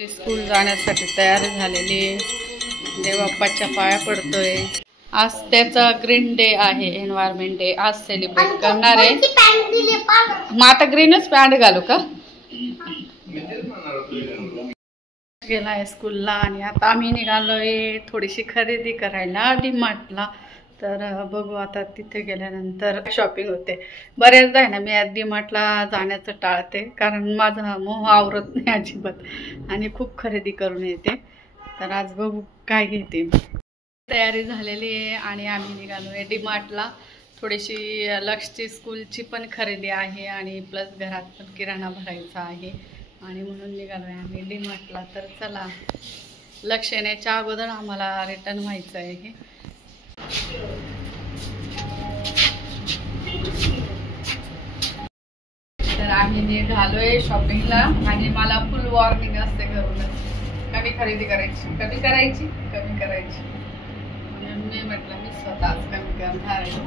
School जाण्यासाठी तयारी झालेली देवबाप्पाच्या पाया पडतोय। आज त्याचा ग्रीन डे आहे, एन्व्हायरमेंट डे आज सेलिब्रेट करणार आहे। मग आता ग्रीनच पॅन्ट घालू का? गेलाय स्कूलला आणि आता आम्ही निघालोय थोडीशी खरेदी करायला डीमार्टला। तर बघू आता तिथे गेल्यानंतर शॉपिंग होते। बरेचदा आहे ना मी डीमार्टला जाण्याचं टाळते, कारण माझा मोह आवरत नाही अजिबात आणि खूप खरेदी करून येते। तर आज बघू काय घेते। तयारी झालेली आहे आणि आम्ही निघालोय डीमार्टला। थोडीशी लक्षची स्कूलची पण खरेदी आहे आणि प्लस घरात पण किराणा भरायचा आहे आणि म्हणून निघालोय आम्ही डीमार्टला। तर चला, लक्ष येण्याच्या अगोदर आम्हाला रिटर्न व्हायचं आहे। तर आम्ही निघालोय शॉपिंगला आणि मला फुल वॉर्निंग असते घरूनच, कमी खरेदी करायची, कमी करायची, कमी करायची। म्हणून मी म्हटलं मी स्वतःच कमी करणार आहे।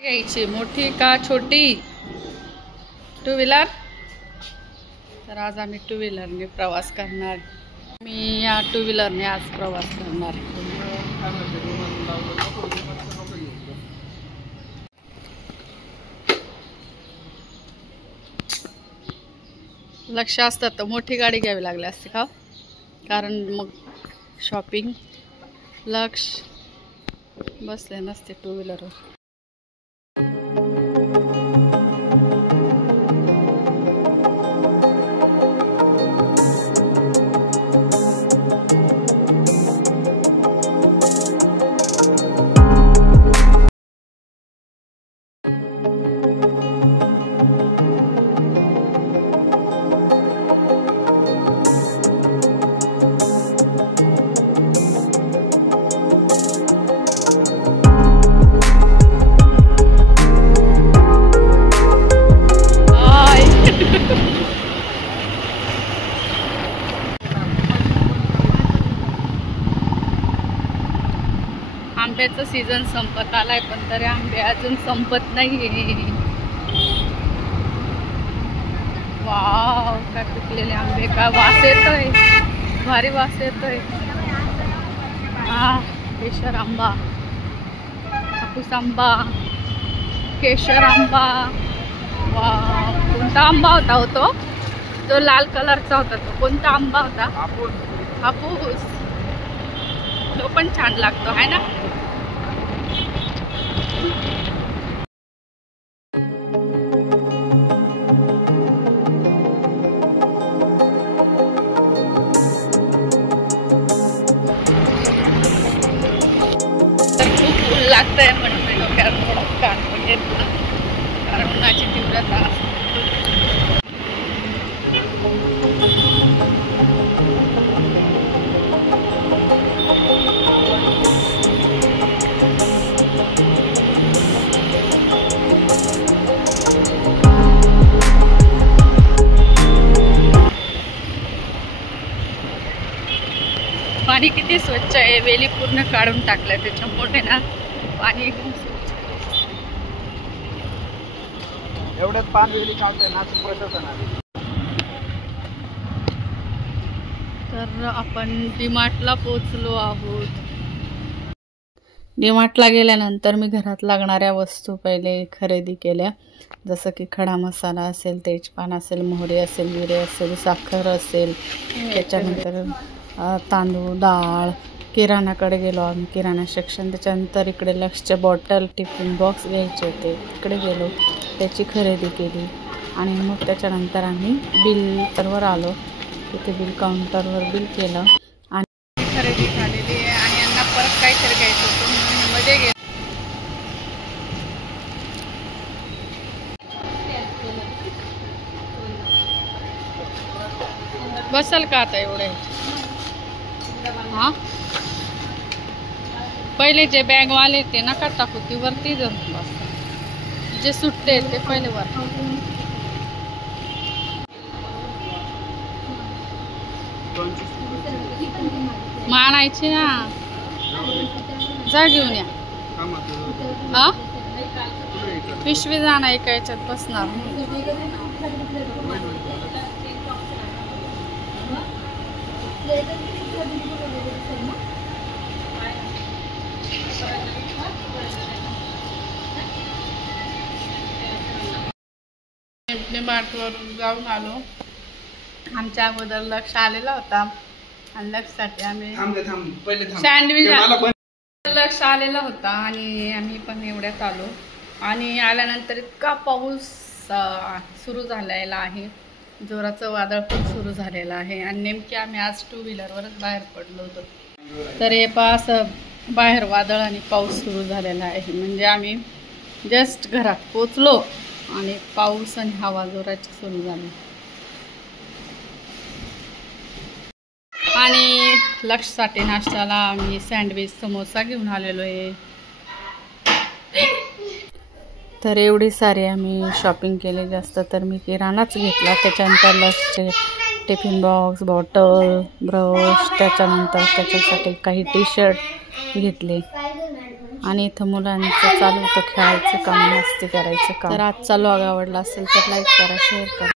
घ्यायची मोठी का छोटी टू व्हीलर? तर आज आम्ही टू व्हीलरने प्रवास करणार। मी या टू व्हीलरने आज प्रवास करणार। लक्ष असतं तर मोठी गाडी घ्यावी लागली असते का, कारण मग शॉपिंग लक्ष बसले नसते टू व्हीलरवर। आंब्याचा सीझन संपत आलाय, पण तरी आंबे अजून संपत नाही। वाव, काय पिकलेले आंबे, का वास येतोय, भारी वास येतोय। केशर आंबा, हापूस आंबा, केशर आंबा। वाव, कोणता आंबा होता हो तो? जो लाल कलरचा होता तो कोणता आंबा होता? हापूस। तो पण छान लागतो आहे ना। लागतंय म्हणून मी डोक्यात थोडं काढून घेतलं, कारण उन्हाची तीव्रता असते। पाणी किती स्वच्छ आहे, वेली पूर्ण काढून टाकल्या त्याच्यामुळे ना पाणी एकदम स्वच्छ। एवढ्यात पाणी वेली काढतोय ना प्रशासन आले। तर आपण डीमार्टला पोहोचलो आहोत। डीमार्टला गेल्यानंतर मी घरात लागणाऱ्या वस्तू पहिले खरेदी केल्या, जसं की खडा मसाला असेल, तेजपान असेल, मोहरी असेल, जिरे असेल, साखर असेल, त्याच्यानंतर तांदूळ, डाळ। किराणाकडे गेलो आम्ही, किराणा सेक्शन। त्याच्यानंतर इकडे लक्सचे बॉटल, टिफिन बॉक्स घ्यायचे होते, तिकडे गेलो, त्याची खरेदी केली आणि मग त्याच्यानंतर आम्ही बिलवर आलो। तिथे बिल काउंटरवर बिल केलं आणि खरेदी झालेली आहे आणि यांना परत काहीतरी घ्यायचं होतं म्हणून मध्ये गेलो। बसल का आता एवढे? पहिले जे बॅगवाले ते नका टाकू, ती वरती धरून बस, जे सुट्टे ते पहिले वर। मानायचे ना, जा घेऊन या। हा पिशवी जाणं एका याच्यात बसणार. मार्टवरून जाऊन आलो. आमच्या अगोदर लक्ष आलेला होता आणि लक्षसाठी आम्ही सँडविच लक्ष आलेला होता आणि आम्ही पण एवढ्यात आलो. आणि आल्यानंतर इतका पाऊस सुरू झालेला आहे, जोराचं वादळ पण सुरू झालेलं आहे. आणि नेमके आम्ही आज 2 व्हीलरवरच बाहेर पडलो होतो. तर हे असं बाहेर वादळ आणि पाऊस सुरू झालेला आहे. म्हणजे आम्ही जस्ट घरात पोचलो आणि पाऊस आणि हवा जोराची सुरू झाली. आणि लक्षसाठी नाश्त्याला आम्ही सँडविच समोसा घेऊन आलेलो आहे. तर एवढी सारी आम्ही शॉपिंग केली. जास्त तर मी किराणाच घेतला. त्याच्यानंतर लक्षचे टिफिन बॉक्स, बॉटल, ब्रश, त्याच्यानंतर त्याच्यासाठी काही टी-शर्ट घेतले. आणि इथं मुलांचं चालू होतं खेळायचं काम, मस्ती करायचं काम. तर आजचा व्लॉग आवडला असेल तर लाईक करा, शेअर करा.